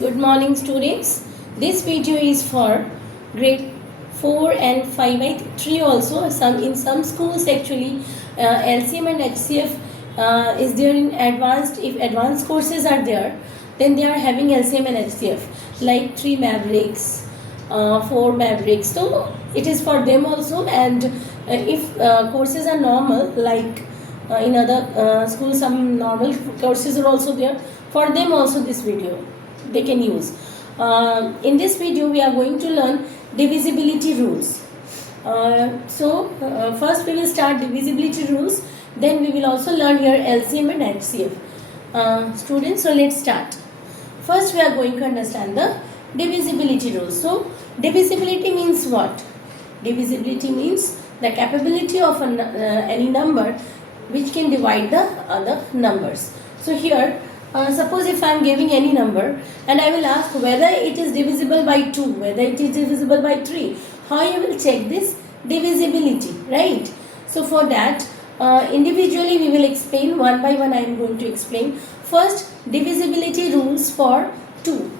Good morning, students. This video is for grade 4 and 5. I think 3 also. In some schools actually LCM and HCF is there in advanced. If advanced courses are there, then they are having LCM and HCF like 3 Mavericks, 4 Mavericks. So it is for them also. And if courses are normal, like in other schools, some normal courses are also there. For them also this video they can use. In this video we are going to learn divisibility rules. First we will start divisibility rules, then we will also learn here LCM and HCF. Students, so let's start. First we are going to understand the divisibility rules. So divisibility means what? Divisibility means the capability of any number which can divide the other numbers. So here suppose if I am giving any number and I will ask whether it is divisible by 2, whether it is divisible by 3, how you will check this divisibility, right? So for that individually we will explain one by one. I am going to explain. First, divisibility rules for 2.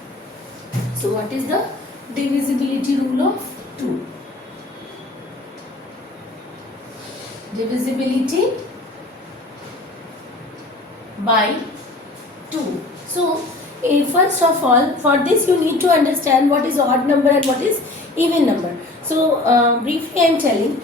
So what is the divisibility rule of 2? Divisibility by 2. So first of all, for this you need to understand what is odd number and what is even number. So briefly I am telling,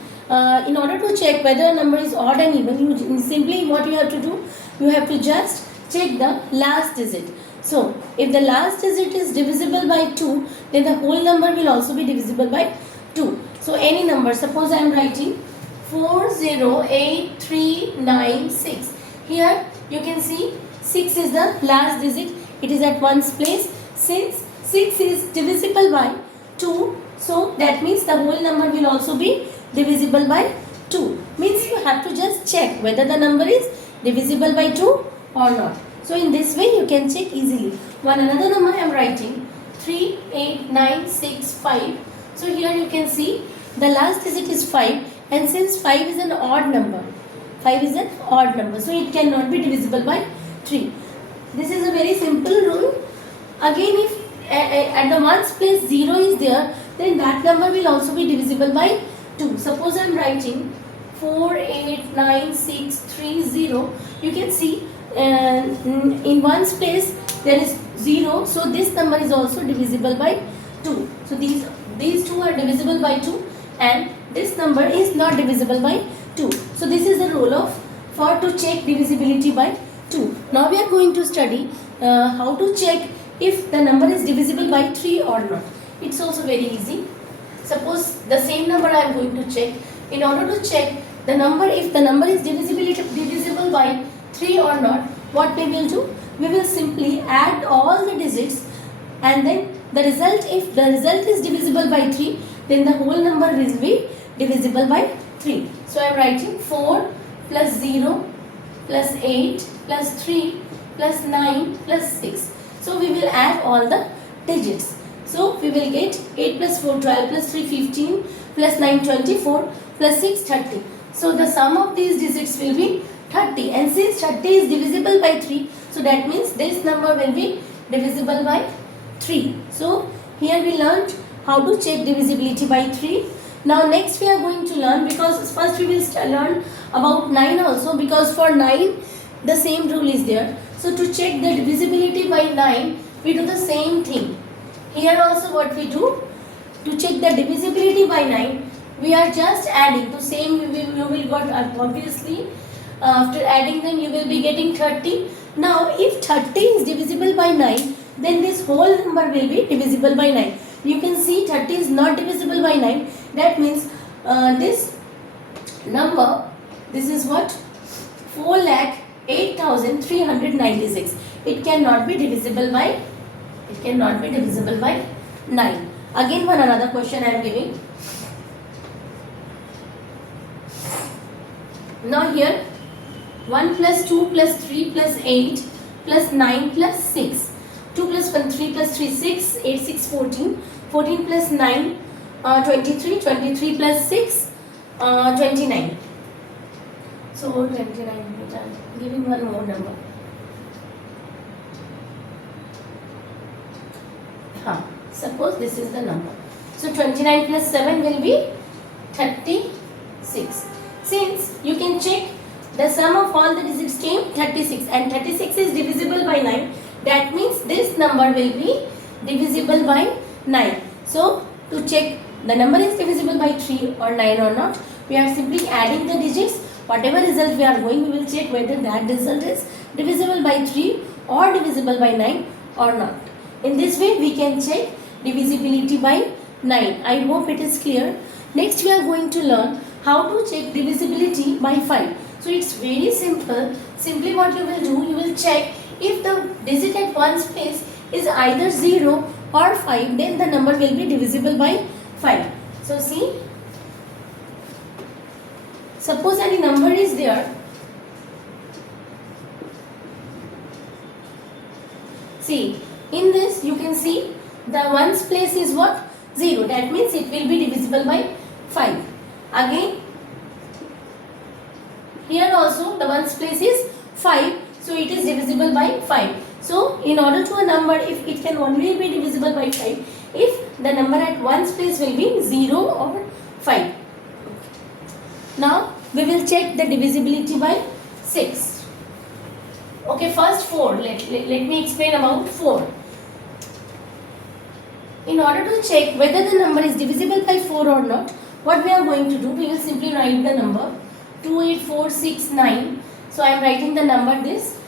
in order to check whether a number is odd and even, you simply what you have to do, you have to just check the last digit. So if the last digit is divisible by 2, then the whole number will also be divisible by 2. So any number, suppose I am writing 408396. Here you can see 6 is the last digit, it is at ones place. Since 6 is divisible by 2, so that means the whole number will also be divisible by 2. Means you have to just check whether the number is divisible by 2 or not. So in this way you can check easily. One another number I am writing 38965. So here you can see the last digit is 5, and since 5 is an odd number, so it cannot be divisible by 3. This is a very simple rule. Again, if at the ones place 0 is there, then that number will also be divisible by 2. Suppose I am writing 489630. You can see in ones place there is 0, so this number is also divisible by 2. So these two are divisible by 2 and this number is not divisible by 2. So this is the rule for to check divisibility by 2. Now we are going to study how to check if the number is divisible by 3 or not. It's also very easy. Suppose the same number I am going to check. In order to check the number, if the number is divisible by 3 or not, what we will do? We will simply add all the digits, and then the result, if the result is divisible by 3, then the whole number will be divisible by 3. So I am writing 4 plus 0 plus 8 plus 3 plus 9 plus 6. So we will add all the digits. So we will get 8 plus 4 12 plus 3 15 plus 9 24 plus 6 30. So the sum of these digits will be 30, and since 30 is divisible by 3, so that means this number will be divisible by 3. So here we learned how to check divisibility by 3. Now next we are going to learn, because first we will learn about 9 also, because for 9 the same rule is there. So to check the divisibility by 9, we do the same thing. Here also what we do, to check the divisibility by 9, we are just adding to same. You will got, obviously after adding them you will be getting 30. Now if 30 is divisible by 9, then this whole number will be divisible by 9. You can see 30 is not divisible by 9. That means this number, this is what? 4,08,396. It cannot be divisible by 9. Again one another question I am giving. Now here 1 plus 2 plus 3 plus 8 plus 9 plus 6. 2 plus 1 3 plus 3 6, 8 6 14. 14 plus 9 23. 23 plus 6 29. So 29, giving one more number. Suppose this is the number. So 29 plus 7 will be 36. Since you can check the sum of all the digits came 36 and 36 is divisible by 9, that means this number will be divisible by 9. So to check the number is divisible by 3 or 9 or not, we are simply adding the digits. Whatever result we are going, we will check whether that result is divisible by 3 or divisible by 9 or not. In this way we can check divisibility by 9. I hope it is clear. Next we are going to learn how to check divisibility by 5. So it's very simple. Simply what you will do, you will check if the digit at one's place is either 0 or 5, then the number will be divisible by 5. So see, suppose any number is there. See, in this you can see the ones place is what? 0. That means it will be divisible by 5. Again, here also the ones place is 5. So it is divisible by 5. So in order to a number, if it can only be divisible by 5, if the number at ones place will be 0 or 5. Now we will check the divisibility by 6. Okay, first 4. Let me explain about 4. In order to check whether the number is divisible by 4 or not, what we are going to do, we will simply write the number 28469. So I am writing the number this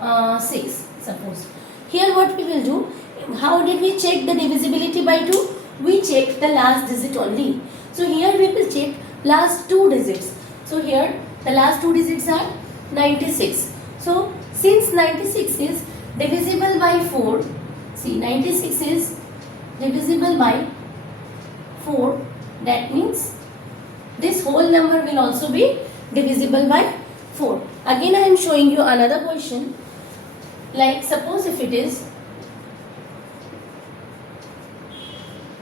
6, suppose. Here what we will do, how did we check the divisibility by 2? We check the last digit only. So here we will check last 2 digits. So here the last 2 digits are 96. So since 96 is divisible by 4, see 96 is divisible by 4, that means this whole number will also be divisible by 4. Again I am showing you another question. Like suppose if it is,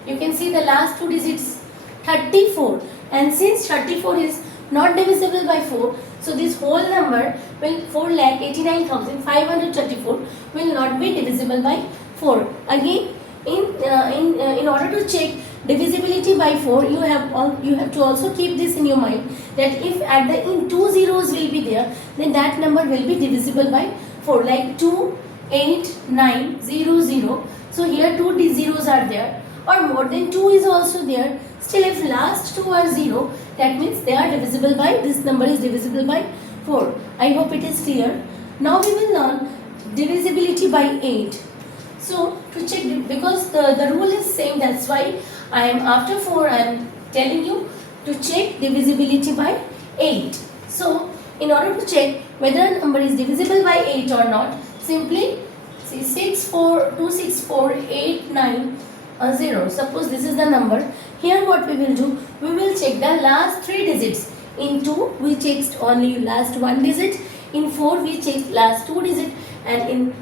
you can see the last 2 digits 34, and since 34 is not divisible by 4, so this whole number will 4,89,534 will not be divisible by 4. Again, in order to check divisibility by 4, you have to also keep this in your mind that if at the in 2 zeros will be there, then that number will be divisible by 4, like 2, 8, 9, 0, 0. So here 2 zeros are there, or more than 2 is also there. Still if last 2 are 0, that means they are divisible by, this number is divisible by 4. I hope it is clear. Now we will learn divisibility by 8. So to check, because the rule is same, that's why I am after 4 I am telling you to check divisibility by 8. So in order to check whether a number is divisible by 8 or not, simply see 6426489 Suppose this is the number. Here what we will do, we will check the last 3 digits. In 2 we checked only last 1 digit, in 4 we checked last 2 digit, and in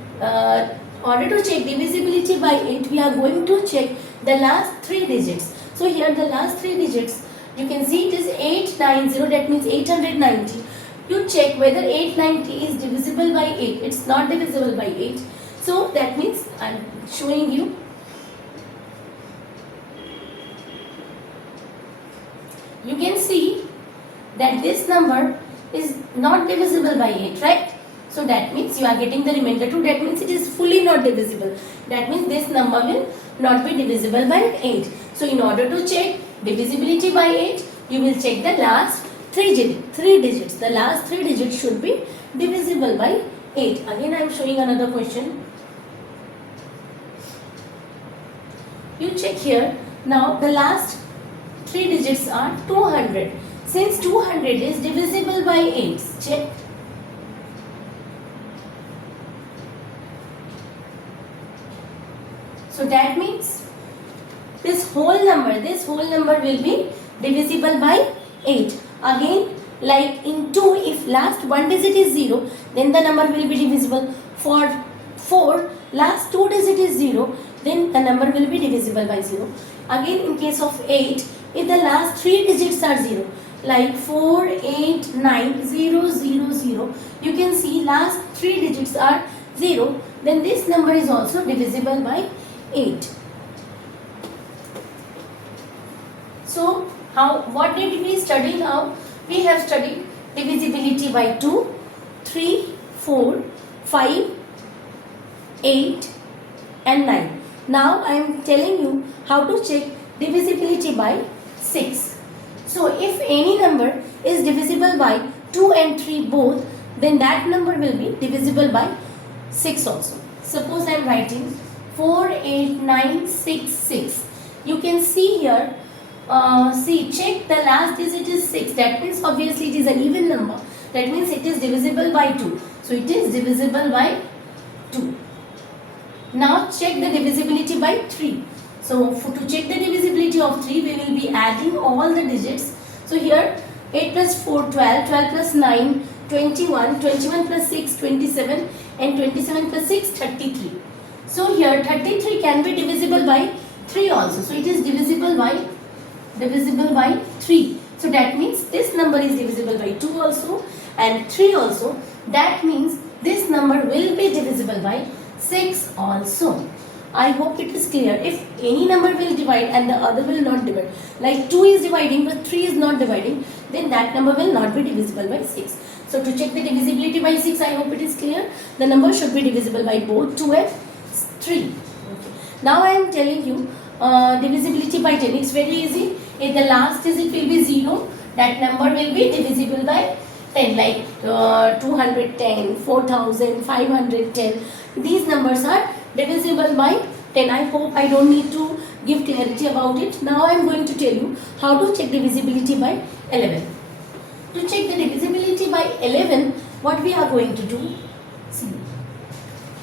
order to check divisibility by 8, we are going to check the last 3 digits. So here the last 3 digits, you can see it is 890, that means 890. You check whether 890 is divisible by 8. It's not divisible by 8. So that means I am showing you. You can see that this number is not divisible by 8, right? So that means you are getting the remainder 2. That means it is fully not divisible. That means this number will not be divisible by 8. So in order to check divisibility by 8, you will check the last 3 digits. The last 3 digits should be divisible by 8. Again I am showing another question. You check here. Now the last 3 digits are 200. Since 200 is divisible by 8, check. So that means this whole number will be divisible by 8. Again, like in 2, if last 1 digit is 0, then the number will be divisible. For 4, last 2 digit is 0, then the number will be divisible by 0. Again, in case of 8, if the last 3 digits are 0, like 4, 8, 9, 0, 0, 0, you can see last 3 digits are 0, then this number is also divisible by 8. So what did we study now? We have studied divisibility by 2, 3, 4, 5, 8 and 9. Now I am telling you how to check divisibility by 6. So if any number is divisible by 2 and 3 both, then that number will be divisible by 6 also. Suppose I am writing 4, 8, 9, 6, 6. You can see here, check the last digit is 6. That means obviously it is an even number. That means it is divisible by 2. So it is divisible by 2. Now check the divisibility by 3. So to check the divisibility of 3, we will be adding all the digits. So here 8 plus 4, 12, 12 plus 9, 21, 21 plus 6, 27 and 27 plus 6, 33. So here 33 can be divisible by 3 also. So it is divisible by 3. So that means this number is divisible by 2 also and 3 also. That means this number will be divisible by 6 also. I hope it is clear. If any number will divide and the other will not divide, like 2 is dividing but 3 is not dividing, then that number will not be divisible by 6. So to check the divisibility by 6, I hope it is clear. The number should be divisible by both 2 and 3. Okay. Now I am telling you divisibility by 10. It's very easy. If the last digit will be 0, that number will be divisible by 10, like 210, 4000, 510. These numbers are divisible by 10. I hope I don't need to give clarity about it. Now I am going to tell you how to check divisibility by 11. To check the divisibility by 11, what we are going to do? See,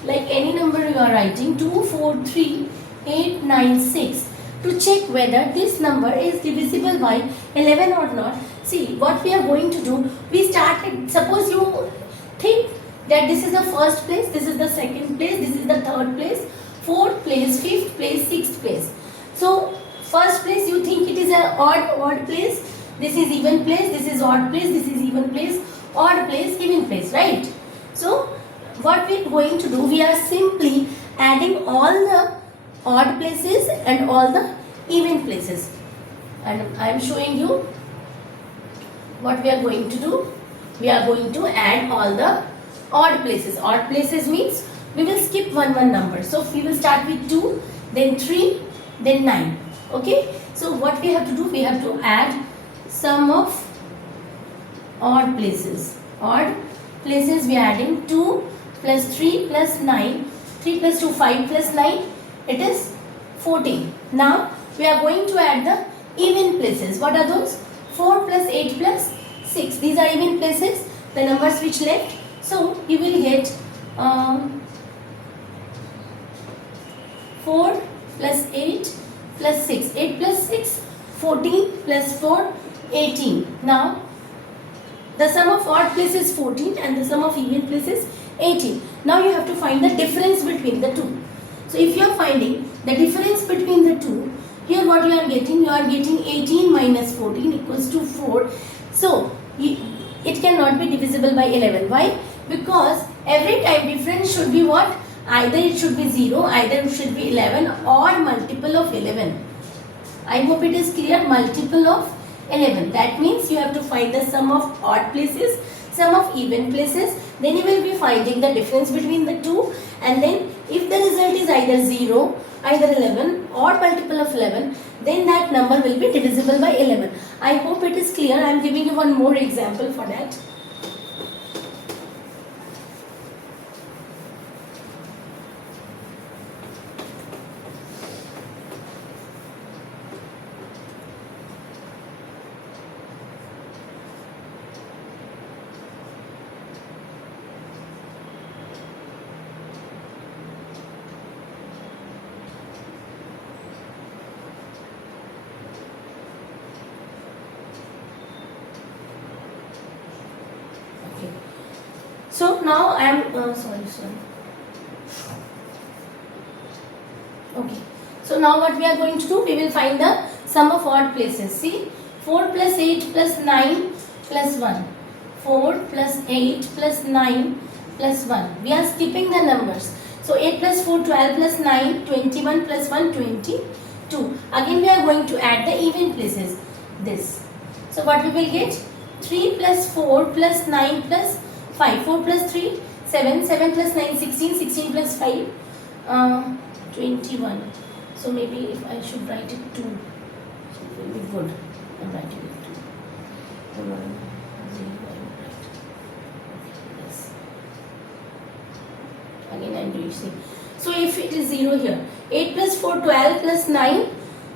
like any number you are writing 2, 4, 3, 8, 9, 6. To check whether this number is divisible by 11 or not. See, what we are going to do, we started, suppose you think that this is the first place, this is the second place, this is the third place, fourth place, fifth place, sixth place. So first place you think it is an odd place, this is even place, this is odd place, this is even place, odd place, even place, right? So what we are going to do, we are simply adding all the odd places and all the even places. And I am showing you what we are going to do. We are going to add all the odd places. Odd places means we will skip one number. So we will start with 2, then 3, then 9. Okay. So what we have to do, we have to add sum of odd places. Odd places we are adding 2 plus 3 plus 9. 3 plus 2, 5 plus 9. It is 14. Now we are going to add the even places. What are those? 4 plus 8 plus 6. These are even places. The numbers which left. So you will get 4 plus 8 plus 6. 8 plus 6, 14 plus 4, 18. Now the sum of odd places 14 and the sum of even places 18. Now you have to find the difference between the two. So if you are finding the difference between the two, here what you are getting 18 minus 14 equals to 4. So it cannot be divisible by 11. Why? Because every time difference should be what? Either it should be 0, either it should be 11 or multiple of 11. I hope it is clear, multiple of 11. That means you have to find the sum of odd places, sum of even places. Then you will be finding the difference between the two. And then if the result is either 0, either 11 or multiple of 11, then that number will be divisible by 11. I hope it is clear. I am giving you one more example for that. So now I am sorry. Okay. So now what we are going to do? We will find the sum of odd places. See, 4 plus 8 plus 9 plus 1. 4 plus 8 plus 9 plus 1. We are skipping the numbers. So 8 plus 4, 12 plus 9, 21 plus 1, 20. 2. Again we are going to add the even places. This. So what we will get? 3 plus 4 plus 9 plus 5. 4 plus 3, 7. 7 plus 9, 16. 16 plus 5, 21. So maybe if I should write it 2, so it will be good. I'm writing it 2. 1, 0, I will write. Okay, yes. Again I am doing C. So if it is 0 here, 8 plus 4, 12 plus 9,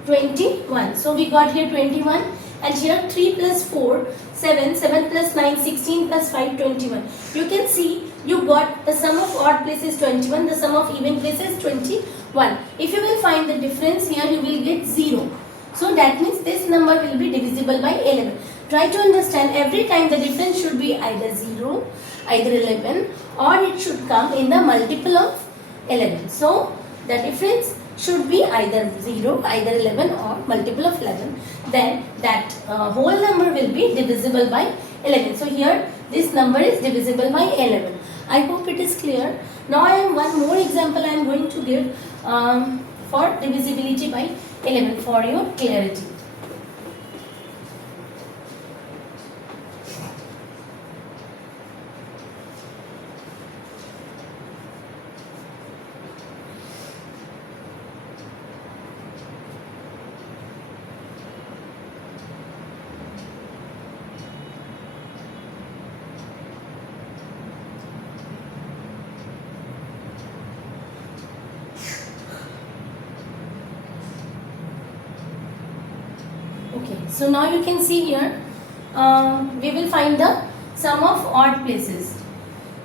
21. So we got here 21, and here 3 plus 4, 7, 7 plus 9, 16 plus 5, 21. You can see you got the sum of odd places 21, the sum of even places 21. If you will find the difference here, you will get 0. So that means this number will be divisible by 11. Try to understand, every time the difference should be either 0, either 11, or it should come in the multiple of 11. So the difference should be either 0, either 11 or multiple of 11. Then that whole number will be divisible by 11. So here this number is divisible by 11. I hope it is clear. Now I have one more example I am going to give for divisibility by 11 for your clarity. Okay, so now you can see here, we will find the sum of odd places.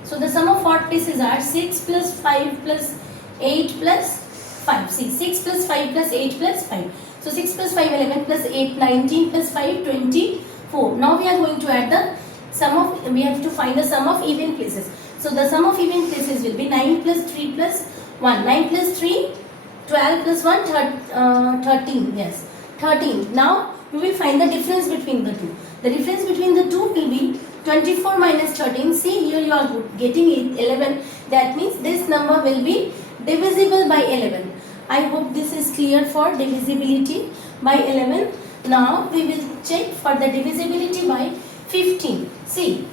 So the sum of odd places are 6 plus 5 plus 8 plus 5. See, 6 plus 5 plus 8 plus 5. So 6 plus 5, 11 plus 8, 19 plus 5, 24. Now we are going to add the sum of, we have to find the sum of even places. So the sum of even places will be 9 plus 3 plus 1. 9 plus 3, 12 plus 1, 13. Yes, 13. Now we will find the difference between the two. The difference between the two will be 24 minus 13. See, here you are getting 11. That means this number will be divisible by 11. I hope this is clear for divisibility by 11. Now we will check for the divisibility by 15. See,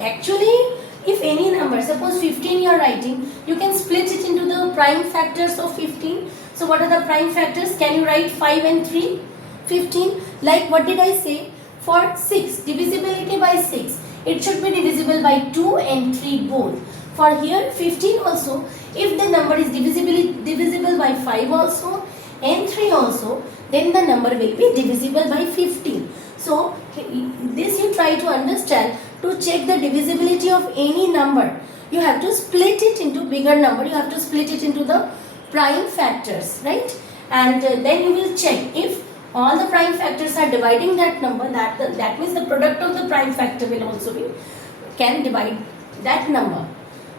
actually if any number, suppose 15 you are writing, you can split it into the prime factors of 15. So what are the prime factors? Can you write 5 and 3? 15. Like what did I say? For 6, divisibility by 6, it should be divisible by 2 and 3 both. For here 15 also, if the number is divisible by 5 also and 3 also, then the number will be divisible by 15. So this you try to understand. To check the divisibility of any number, you have to split it into bigger number. You have to split it into the prime factors, right? And then you will check if all the prime factors are dividing that number, that means the product of the prime factor will also be, can divide that number.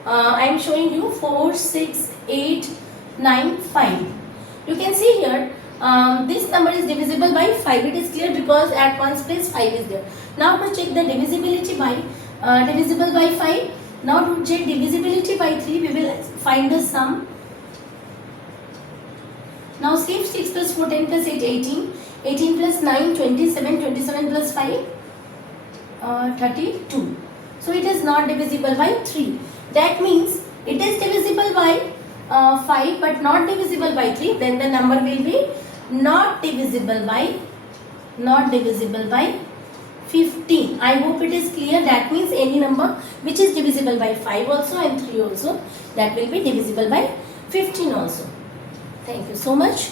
I am showing you 4, 6, 8, 9, 5. You can see here this number is divisible by 5. It is clear because at one's place 5 is there. Now to check the divisibility by divisible by 5. Now to check divisibility by 3, we will find the sum. Now see, 6 plus 4, 10 plus 8, 18. 18 plus 9, 27. 27 plus 5, 32. So it is not divisible by 3. That means it is divisible by 5 but not divisible by 3. Then the number will be not divisible by 15. I hope it is clear. That means any number which is divisible by 5 also and 3 also, that will be divisible by 15 also. Thank you so much.